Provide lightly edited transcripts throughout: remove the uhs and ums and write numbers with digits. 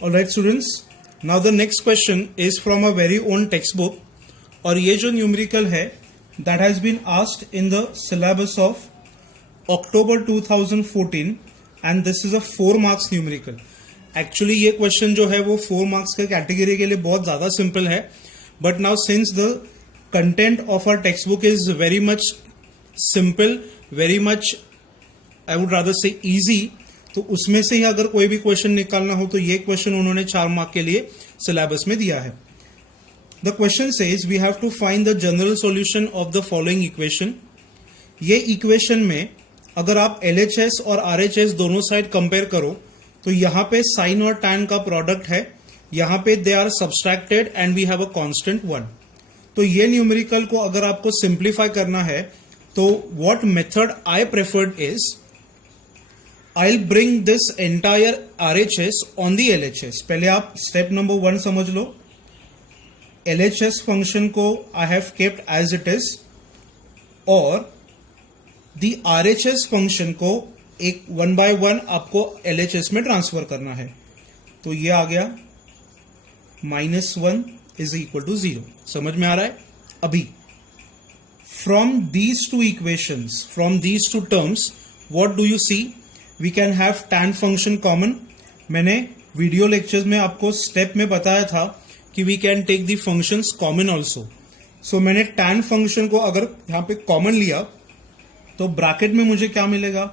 Alright students, now the next question is from a very own textbook और ये जो numerical है that has been asked in the syllabus of October 2014 and this is a 4 marks numerical. Actually ये question जो है वो 4 marks के category के लिए बहुत ज़्यादा सिंपल है but now since the content of our textbook is very much simple, very much I would rather say easy, तो उसमें से ही अगर कोई भी क्वेश्चन निकालना हो तो ये क्वेश्चन उन्होंने 4 मार्क के लिए सिलेबस में दिया है. The question says we have to find the general solution of the following equation. ये इक्वेशन में अगर आप LHS और RHS दोनों साइड कंपेयर करो तो यहाँ पे साइन और टैन का प्रोडक्ट है, यहाँ पे they are subtracted and we have a constant 1. तो ये न्यूमेरिकल को अगर आपको सिंप्लीफाई करना है तो what method I preferred is I'll bring this entire RHS on the LHS. पहले आप स्टेप नंबर 1 समझ लो. LHS फंक्शन को I have kept as it is और the RHS फंक्शन को एक 1 by 1 आपको LHS में ट्रांसफर करना है. तो ये आ गया -1 is equal to 0. समझ में आ रहा है? अभी from these two equations, from these two terms, what do you see? We can have tan function common. मैंने वीडियो लेक्चर्स में आपको स्टेप में बताया था कि we can take the functions common also. So मैंने tan function को अगर यहाँ पे कॉमन लिया तो ब्रैकेट में मुझे क्या मिलेगा?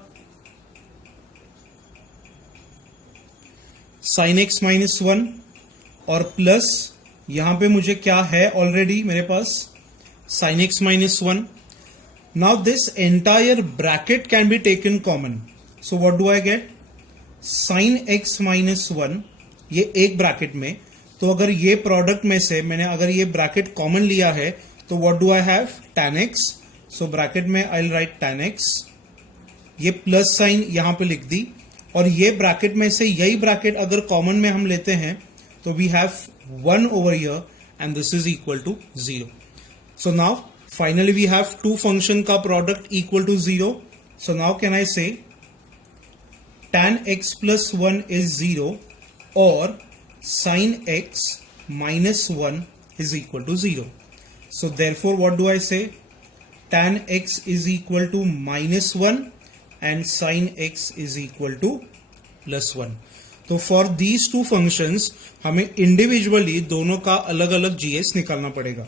sin x minus 1 और प्लस यहाँ पे मुझे क्या है ऑलरेडी मेरे पास sin x minus 1. Now this entire bracket can be taken common. So what do I get? sin x minus 1 ये एक ब्रैकेट में, तो अगर ये प्रोडक्ट में से मैंने अगर ये ब्रैकेट कॉमन लिया है तो what do I have? tan x. So bracket में I'll write tan x. ये प्लस साइन यहां पे लिख दी और ये ब्रैकेट में से यही ब्रैकेट अगर कॉमन में हम लेते हैं तो we have 1 over here and this is equal to 0. So now finally we have two function का product equal to 0. So now can I say tan x plus 1 is 0 or sin x minus 1 is equal to 0. So therefore what do I say? Tan x is equal to minus 1 and sin x is equal to plus 1. तो for these two functions हमें individually दोनों का अलग अलग GS निकालना पड़ेगा.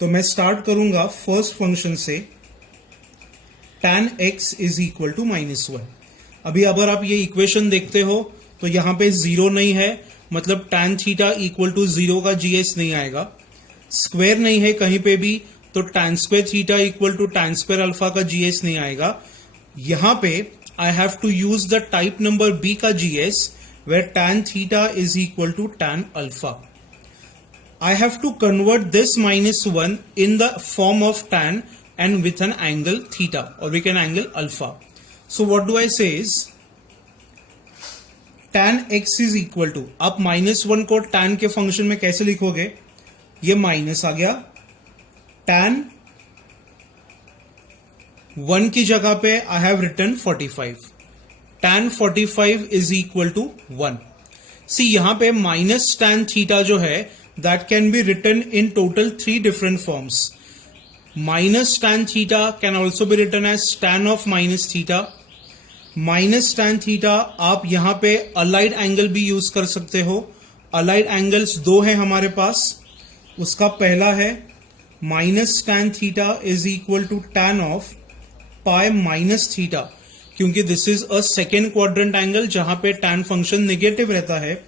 तो मैं स्टार्ट करूंगा फर्स्ट फंक्शन से. tan x is equal to minus 1. अभी अगर आप ये इक्वेशन देखते हो तो यहाँ पे 0 नहीं है, मतलब tan थीटा इक्वल टू 0 का GS नहीं आएगा. स्क्वायर नहीं है कहीं पे भी तो tan square theta equal to tan square alpha का GS नहीं आएगा. यहाँ पे I have to use the type number B का GS where tan theta is equal to tan alpha. I have to convert this minus 1 in the form of tan and with an angle theta or we can angle alpha. So what do I say is tan x is equal to, आप -1 को tan के function में कैसे लिखोगे? ये minus आ गया, tan 1 की जगह पे I have written 45. tan 45 is equal to 1. See यहां पे माइनस tan थीटा जो है that can be written in total 3 different forms. Minus tan theta can also be written as tan of minus theta. Minus tan theta आप यहां पे allied angle भी use कर सकते हो. अलाइड एंगल्स 2 हैं हमारे पास. उसका पहला है minus tan theta is equal to tan of pi minus theta, क्योंकि this is a second quadrant angle जहां पे tan फंक्शन नेगेटिव रहता है.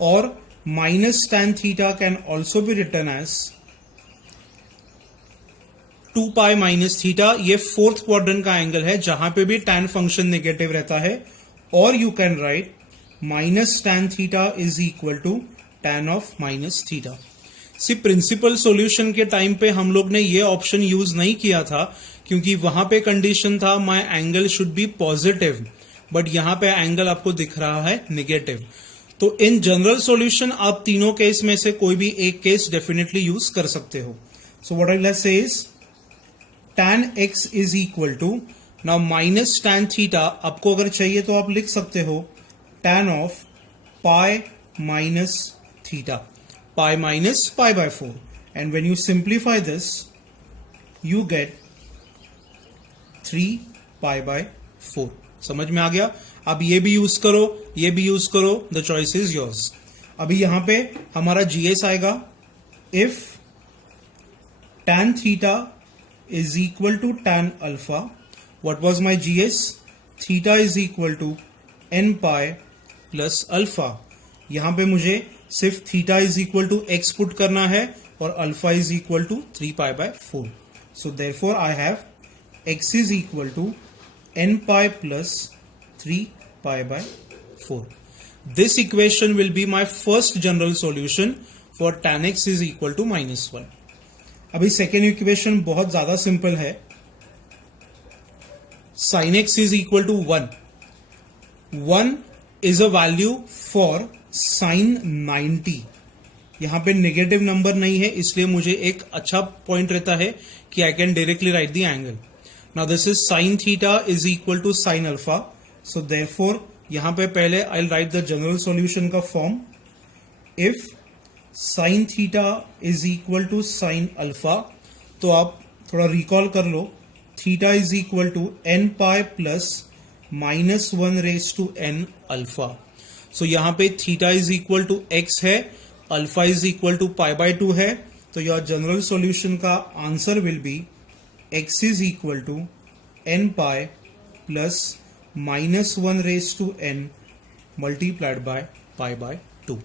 और minus tan theta can also be written as 2 pi minus theta. ये fourth quadrant का angle है जहां पे भी tan फंक्शन नेगेटिव रहता है. और you can write minus tan theta is equal to tan of minus theta. See principal solution के टाइम पे हम लोग ने ये ऑप्शन यूज नहीं किया था क्योंकि वहां पे कंडीशन था my angle should be positive, but यहां पे एंगल आपको दिख रहा है नेगेटिव. तो इन जनरल सॉल्यूशन आप तीनों केस में से कोई भी एक केस डेफिनेटली यूज कर सकते हो. So what I will say is tan x is equal to, now minus tan theta आपको अगर चाहिए तो आप लिख सकते हो tan of pi minus theta. Pi minus pi by 4. And when you simplify this, you get 3 pi by 4. समझ में आ गया? अब ये भी यूज करो, ये भी यूज करो, द चॉइस इज योर्स. अभी यहां पे हमारा GS आएगा if tan theta is equal to tan alpha. What was my GS? Theta is equal to n pi plus alpha. यहां पे मुझे सिर्फ theta is equal to x put करना है और alpha is equal to 3 pi by 4. So therefore I have x is equal to n pi plus 3 pi by 4. This equation will be my first general solution for tan x is equal to -1. अभी second equation बहुत ज्यादा simple है. sin x is equal to 1. 1 is a value for sin 90. यहां पे negative number नहीं है, इसलिए मुझे एक अच्छा पॉइंट रहता है कि I can directly write the angle. Now this is sin theta is equal to sin alpha. So therefore यहां पे पहले I write the general solution का form. If sin theta is equal to sin alpha, तो आप थोड़ा recall कर लो. Theta is equal to n pi plus -1 raise to n alpha. So यहां पे theta is equal to x है, alpha is equal to pi by 2 है. तो योर जनरल सॉल्यूशन का answer will be x is equal to n pi plus -1 raise to n multiplied by pi by 2.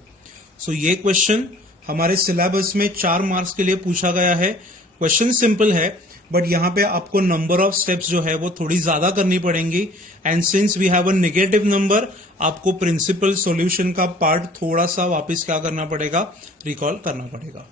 So ये question हमारे syllabus में 4 marks के लिए पूछा गया है. क्वेश्चन सिंपल है, बट यहां पे आपको नंबर ऑफ स्टेप्स जो है वो थोड़ी ज्यादा करनी पड़ेंगी. And since we have a negative number, आपको प्रिंसिपल सॉल्यूशन का पार्ट थोड़ा सा वापस क्या करना पड़ेगा, रिकॉल करना पड़ेगा.